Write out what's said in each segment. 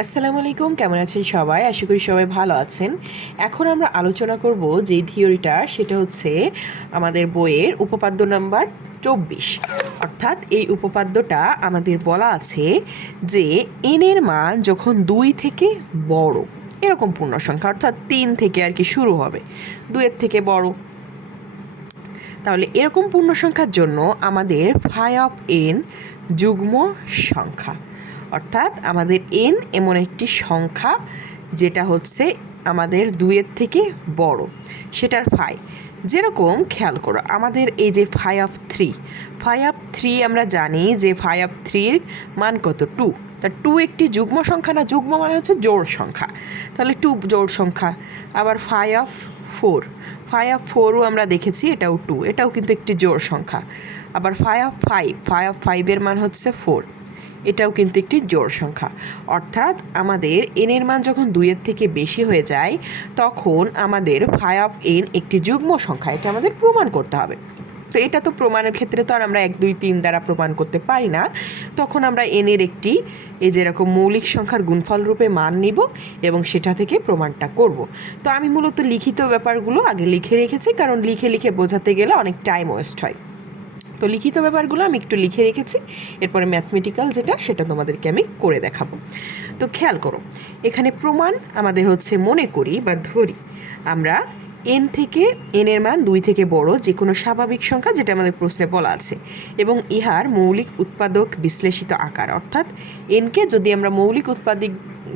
আসসালামু আলাইকুম, কেমন আছেন সবাই? আশা করি সবাই ভালো আছেন। এখন আমরা আলোচনা করব যে থিওরিটা, সেটা হচ্ছে আমাদের বইয়ের উপপাদ্য নাম্বার চব্বিশ। অর্থাৎ এই উপপাদ্যটা আমাদের বলা আছে যে এনের মান যখন দুই থেকে বড়, এরকম পূর্ণ সংখ্যা, অর্থাৎ তিন থেকে আর কি শুরু হবে, দুইয়ের থেকে বড়। তাহলে এরকম পূর্ণ সংখ্যার জন্য আমাদের ফাই অফ এন যুগ্ম সংখ্যা। অর্থাৎ আমাদের এন এমন একটি সংখ্যা যেটা হচ্ছে আমাদের দুইয়ের থেকে বড়, সেটার ফাই যেরকম খেয়াল করো, আমাদের এই যে phi of three phi of three আমরা জানি যে ফাই অফ থ্রির মান কত? টু তা টু একটি যুগ্ম সংখ্যা না, যুগ্ম মানে হচ্ছে জোড় সংখ্যা। তাহলে টু জোড় সংখ্যা। আবার phi of four phi of ফোরও আমরা দেখেছি এটাও টু এটাও কিন্তু একটি জোড় সংখ্যা। আবার phi of five phi of ফাইভের মান হচ্ছে ফোর এটাও কিন্তু একটি জোড় সংখ্যা। অর্থাৎ আমাদের এনের মান যখন দুইয়ের থেকে বেশি হয়ে যায়, তখন আমাদের ফাই অফ এন একটি যুগ্ম সংখ্যা, এটা আমাদের প্রমাণ করতে হবে। তো এটা তো প্রমাণের ক্ষেত্রে তো আর আমরা এক, দুই, তিন দ্বারা প্রমাণ করতে পারি না। তখন আমরা এনের একটি, এই যেরকম মৌলিক সংখ্যার গুণফল রূপে মান নিব এবং সেটা থেকে প্রমাণটা করব। তো আমি মূলত লিখিত ব্যাপারগুলো আগে লিখে রেখেছি, কারণ লিখে লিখে বোঝাতে গেলে অনেক টাইম ওয়েস্ট হয়। তো লিখিত ব্যাপারগুলো আমি একটু লিখে রেখেছি। এরপরে ম্যাথমেটিক্যাল যেটা, সেটা তোমাদেরকে আমি করে দেখাবো। তো খেয়াল করো, এখানে প্রমাণ আমাদের হচ্ছে মনে করি বা ধরি। আমরা এন থেকে এনের মান দুই থেকে বড় যে কোনো স্বাভাবিক সংখ্যা যেটা আমাদের প্রশ্নে বলা আছে। এবং ইহার মৌলিক উৎপাদক বিশ্লেষিত আকার, অর্থাৎ এনকে যদি আমরা মৌলিক উৎপাদিক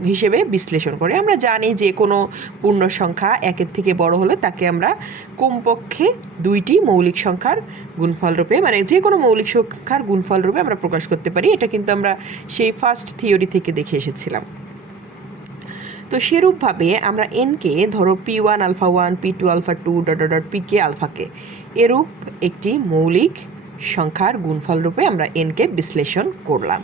হিসেবে বিশ্লেষণ করি, আমরা জানি যে কোনো পূর্ণ সংখ্যা একের থেকে বড় হলে তাকে আমরা কমপক্ষে দুইটি মৌলিক সংখ্যার গুণফল রূপে মানে যে কোনো মৌলিক সংখ্যার গুণফল রূপে আমরা প্রকাশ করতে পারি। এটা কিন্তু আমরা সেই ফার্স্ট থিওরি থেকে দেখে এসেছিলাম। তো সেরূপভাবে আমরা এনকে ধরো P one alpha one P two alpha two dot dot P K আলফাকে এরূপ একটি মৌলিক সংখ্যার গুণফল রূপে আমরা এনকে বিশ্লেষণ করলাম।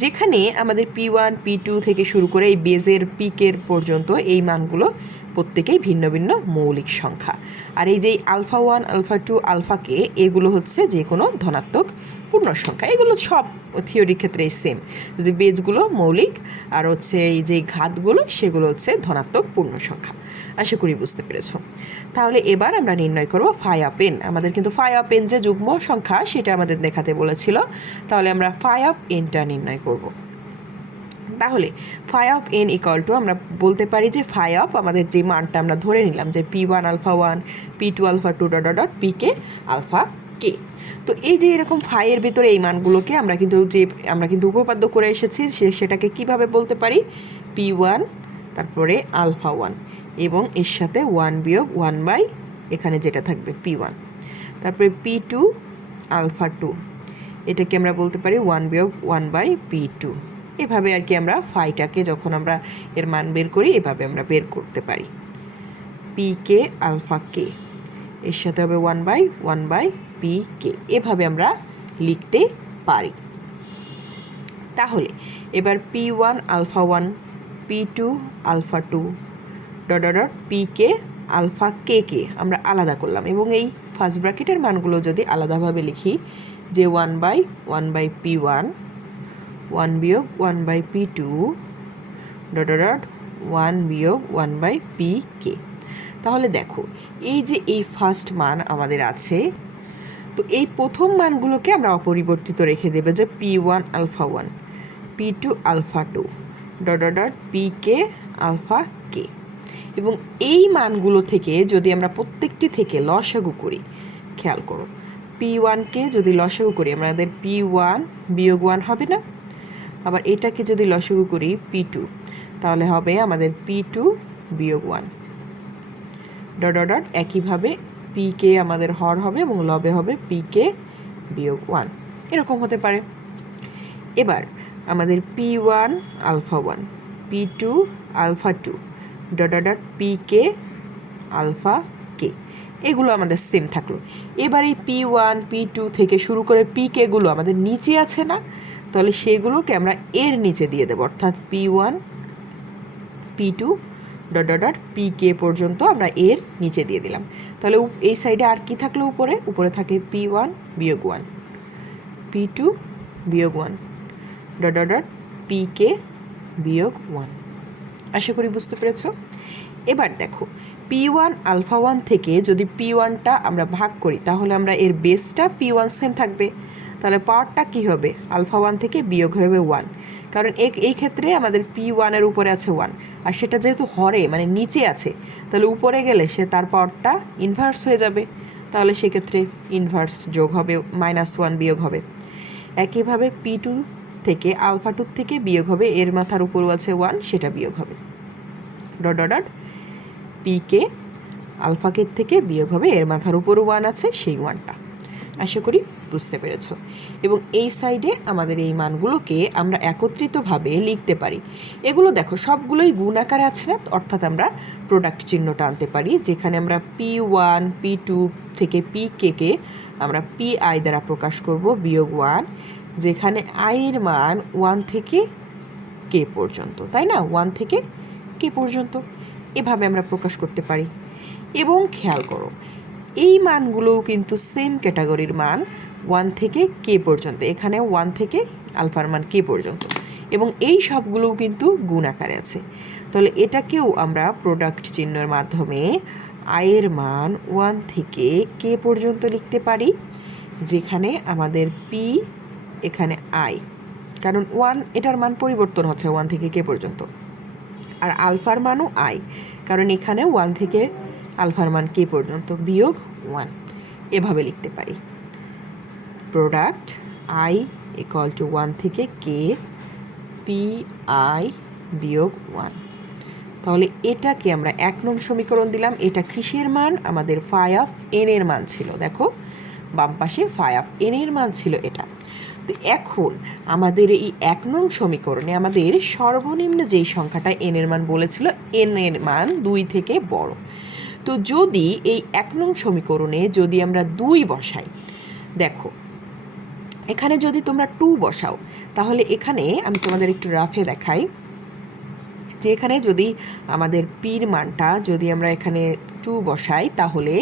যেখানে আমাদের পি ওয়ান পি টু থেকে শুরু করে এই বেজের পিকের পর্যন্ত এই মানগুলো প্রত্যেকেই ভিন্ন ভিন্ন মৌলিক সংখ্যা। আর এই যে আলফা ওয়ান আলফা টু আলফাকে এগুলো হচ্ছে যে কোনো ধনাত্মক পূর্ণ সংখ্যা। এগুলো সব থিওরির ক্ষেত্রে সেম যে বেজগুলো মৌলিক আর হচ্ছে এই যে ঘাতগুলো, সেগুলো হচ্ছে ধনাত্মক পূর্ণ সংখ্যা। আশা করি বুঝতে পেরেছ। তাহলে এবার আমরা নির্ণয় করব অফ এন আমাদের কিন্তু অফ এন যে যুগ্ম সংখ্যা, সেটা আমাদের দেখাতে বলেছিল। তাহলে আমরা অফ এনটা নির্ণয় করব। তাহলে phi of N equal to আমরা বলতে পারি যে ফাই অফ আমাদের যে মানটা আমরা ধরে নিলাম যে P one alpha one P two alpha two dot dot P K alpha K তো এই যে এরকম ফাইয়ের ভিতরে এই মানগুলোকে আমরা কিন্তু যে, আমরা কিন্তু উপপাদ্য করে এসেছি, সে, সেটাকে কীভাবে বলতে পারি? পি ওয়ান, তারপরে আলফা ওয়ান এবং এর সাথে ওয়ান বিয়োগ ওয়ান বাই এখানে যেটা থাকবে পি ওয়ান। তারপরে পি টু, আলফা টু, এটাকে আমরা বলতে পারি ওয়ান বিয়োগ ওয়ান বাই পি টু। এভাবে আর কি আমরা ফাইটাকে যখন আমরা এর মান বের করি, এভাবে আমরা বের করতে পারি। P K, alpha K. এর সাথে হবে one by one by P K এভাবে আমরা লিখতে পারি। তাহলে, এবার P one alpha one P two alpha two dot dot P K alpha K কে আমরা আলাদা করলাম। এবং এই ফার্স্ট ব্র্যাকেটের মানগুলো যদি আলাদাভাবে লিখি, যে one by one by P one one বিয়োগ one by P two dot dot one বিয়োগ ওয়ান বাই পি কে তাহলে দেখো, এই যে এই ফার্স্ট মান আমাদের আছে, তো এই প্রথম মানগুলোকে আমরা অপরিবর্তিত রেখে দেবো, যে P one alpha one P two alpha two dot dot P K alpha K এবং এই মানগুলো থেকে যদি আমরা প্রত্যেকটি থেকে লসাগু করি, খেয়াল করো পি ওয়ানকে যদি লসাগু করি, আমাদের পি ওয়ান বিয়োগ ওয়ান হবে না, আবার এটাকে যদি লসাগু করি পি টু তাহলে হবে আমাদের পি টু বিয়োগ ওয়ান ডট ডট একইভাবে পি কে আমাদের হর হবে এবং লবে হবে পি কে বিয়োগ ওয়ান এরকম হতে পারে। এবার আমাদের P one alpha one P two alpha two dot dot P K alpha K এগুলো আমাদের সেম থাকল। এবার এই পি ওয়ান পি টু থেকে শুরু করে পি কেগুলো আমাদের নিচে আছে না, তাহলে সেগুলোকে আমরা এর নিচে দিয়ে দেবো। অর্থাৎ P one P two dot dot dot P K পর্যন্ত আমরা এর নিচে দিয়ে দিলাম। তাহলে এই সাইডে আর কি থাকল উপরে? উপরে থাকে পি ওয়ান বিয়োগ ওয়ান পি টু বিয়োগ one dot dot dot P K বিয়োগ ওয়ান আশা করি বুঝতে পেরেছ? এবার দেখো পি ওয়ান আলফা ওয়ান থেকে যদি পি ওয়ানটা আমরা ভাগ করি, তাহলে আমরা এর বেসটা পি ওয়ান সেম থাকবে। তাহলে পাওয়ারটা কী হবে? আলফা ওয়ান থেকে বিয়োগ হবে ওয়ান কারণ এক, এই ক্ষেত্রে আমাদের পি ওয়ানের উপরে আছে ওয়ান আর সেটা যেহেতু হরে মানে নিচে আছে, তাহলে উপরে গেলে সে তার পাওয়ারটা ইনভার্স হয়ে যাবে, তাহলে সেক্ষেত্রে ইনভার্স যোগ হবে মাইনাস ওয়ান বিয়োগ হবে। একইভাবে পি টু থেকে আলফা টু থেকে বিয়োগ হবে, এর মাথার উপরও আছে ওয়ান সেটা বিয়োগ হবে। ডট ডট ডট পিকে আলফাকের থেকে বিয়োগ হবে, এর মাথার উপরও ওয়ান আছে, সেই ওয়ানটা আশা করি বুঝতে পেরেছ। এবং এই সাইডে আমাদের এই মানগুলোকে আমরা একত্রিতভাবে লিখতে পারি। এগুলো দেখো, সবগুলোই গুণ আকারে আছে না? অর্থাৎ আমরা প্রোডাক্ট চিহ্নটা আনতে পারি, যেখানে আমরা পি ওয়ান পি টু থেকে পি কে আমরা পি আই দ্বারা প্রকাশ করব, বিয়োগ ওয়ান যেখানে আইয়ের মান ওয়ান থেকে কে পর্যন্ত, তাই না? ওয়ান থেকে কে পর্যন্ত। এভাবে আমরা প্রকাশ করতে পারি। এবং খেয়াল করো, এই মানগুলোও কিন্তু সেম ক্যাটাগরির মান ওয়ান থেকে কে পর্যন্ত, এখানে ওয়ান থেকে আলফার মান কে পর্যন্ত। এবং এই সবগুলোও কিন্তু গুণ আকারে আছে। তাহলে এটাকেও আমরা প্রোডাক্ট চিহ্নের মাধ্যমে আয়ের মান ওয়ান থেকে কে পর্যন্ত লিখতে পারি, যেখানে আমাদের পি এখানে আই কারণ ওয়ান এটার মান পরিবর্তন হচ্ছে ওয়ান থেকে কে পর্যন্ত। আর আলফার মানও আই কারণ এখানে ওয়ান থেকে আলফার মান কে পর্যন্ত বিয়োগ ওয়ান এভাবে লিখতে পারি। Product I equal to one থেকে কে পি আই বিয়োগ ওয়ান তাহলে এটাকে আমরা এক নং সমীকরণ দিলাম। এটা কিসের মান? আমাদের ফাই অফ এন এর মান ছিল, দেখো। বাম পাশে ফাই অফ এন এর মান ছিল এটা। তো এখন আমাদের এই এক নং সমীকরণে আমাদের সর্বনিম্ন যেই সংখ্যাটা এন এর মান বলেছিল এন এর মান দুই থেকে বড়। তো যদি এই এক নং সমীকরণে যদি আমরা দুই বসাই, দেখো এখানে যদি তোমরা টু বসাও, তাহলে এখানে আমি তোমাদের একটু রাফে দেখাই। যে এখানে যদি আমাদের পির মানটা যদি আমরা এখানে টু বসাই, তাহলে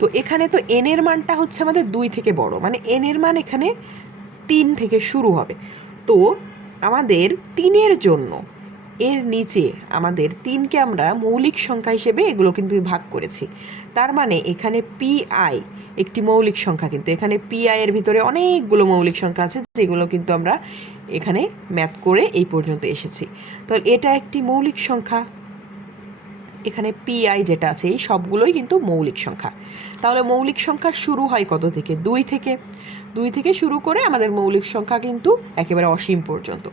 তো এখানে তো এন এর মানটা হচ্ছে আমাদের দুই থেকে বড় মানে এন এর মান এখানে তিন থেকে শুরু হবে। তো আমাদের তিনের জন্য এর নিচে আমাদের তিনকে আমরা মৌলিক সংখ্যা হিসেবে এগুলো কিন্তু ভাগ করেছি। তার মানে এখানে পি আই একটি মৌলিক সংখ্যা কিন্তু। এখানে পি আই এর ভিতরে অনেকগুলো মৌলিক সংখ্যা আছে, যেগুলো কিন্তু আমরা এখানে ম্যাপ করে এই পর্যন্ত এসেছি। তো এটা একটি মৌলিক সংখ্যা। এখানে পিআই যেটা আছে, এই সবগুলোই কিন্তু মৌলিক সংখ্যা। তাহলে মৌলিক সংখ্যা শুরু হয় কত থেকে? দুই থেকে। দুই থেকে শুরু করে আমাদের মৌলিক সংখ্যা কিন্তু একেবারে অসীম পর্যন্ত।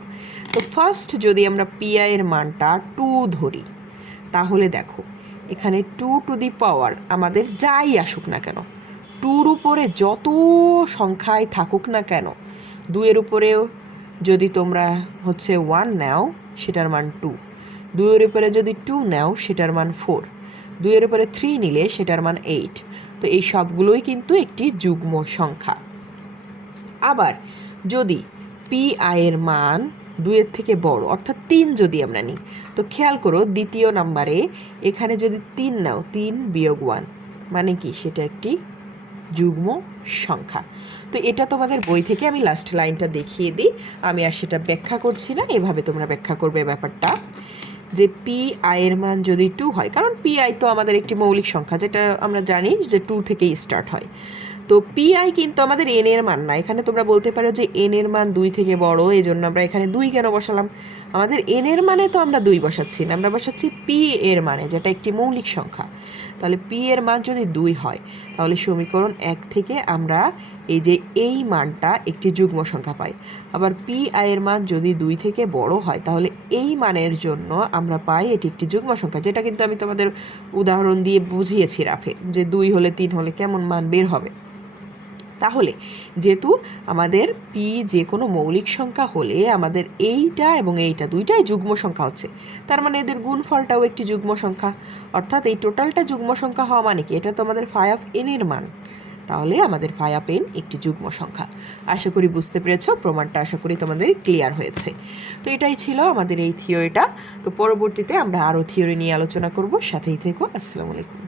তো ফার্স্ট যদি আমরা পিআই এর মানটা টু ধরি, তাহলে দেখো, এখানে টু টু দি পাওয়ার আমাদের যাই আসুক না কেন টুর উপরে যত সংখ্যায় থাকুক না কেন, দুইয়ের উপরেও যদি তোমরা হচ্ছে ওয়ান নাও, সেটার মান টু দুইয়ের উপরে যদি টু নাও, সেটার মান ফোর দুয়ের উপরে থ্রি নিলে, সেটার মান এইট তো এই সবগুলোই কিন্তু একটি যুগ্ম সংখ্যা। আবার যদি পি আয়ের মান দুইয়ের থেকে বড়, অর্থাৎ তিন যদি আমরা নিই, তো খেয়াল করো দ্বিতীয় নাম্বারে এখানে যদি তিন নাও, তিন বিয়োগ ওয়ান মানে কি? সেটা একটি যুগ্ম সংখ্যা। তো এটা তোমাদের বই থেকে আমি লাস্ট লাইনটা দেখিয়ে দিই। আমি আর সেটা ব্যাখ্যা করছি না, এভাবে তোমরা ব্যাখ্যা করবে ব্যাপারটা। যে পি আয়ের মান যদি টু হয়, কারণ পি আই তো আমাদের একটি মৌলিক সংখ্যা, যেটা আমরা জানি যে টু থেকেই স্টার্ট হয়। তো পি আই কিন্তু আমাদের এন এর মান না। এখানে তোমরা বলতে পারো যে এন এর মান দুই থেকে বড় এই জন্য আমরা এখানে দুই কেন বসালাম? আমাদের এন এর মানে তো আমরা দুই বসাচ্ছি না, আমরা বসাচ্ছি পি এর মানে যেটা একটি মৌলিক সংখ্যা। তাহলে পি এর মান যদি দুই হয়, তাহলে সমীকরণ এক থেকে আমরা এই যে এই মানটা একটি যুগ্ম সংখ্যা পাই। আবার পি আই এর মান যদি দুই থেকে বড় হয়, তাহলে এই মানের জন্য আমরা পাই এটি একটি যুগ্ম সংখ্যা, যেটা কিন্তু আমি তোমাদের উদাহরণ দিয়ে বুঝিয়েছি রাফে, যে দুই হলে তিন হলে কেমন মান বের হবে। তাহলে যেহেতু আমাদের পি যে কোনো মৌলিক সংখ্যা হলে আমাদের এইটা এবং এইটা দুইটাই যুগ্ম সংখ্যা হচ্ছে। তার মানে এদের গুণফলটাও একটি যুগ্ম সংখ্যা। অর্থাৎ এই টোটালটা যুগ্ম সংখ্যা হওয়া মানে কি? এটা তো আমাদের ফাই অফ এন এর মান। তাহলে আমাদের অফ এন একটি যুগ্ম সংখ্যা। আশা করি বুঝতে পেরেছ? প্রমাণটা আশা করি তোমাদের ক্লিয়ার হয়েছে। তো এটাই ছিল আমাদের এই থিওরিটা তো পরবর্তীতে আমরা আরও থিওরি নিয়ে আলোচনা করব। সাথেই থেকো। আসসালামু আলাইকুম।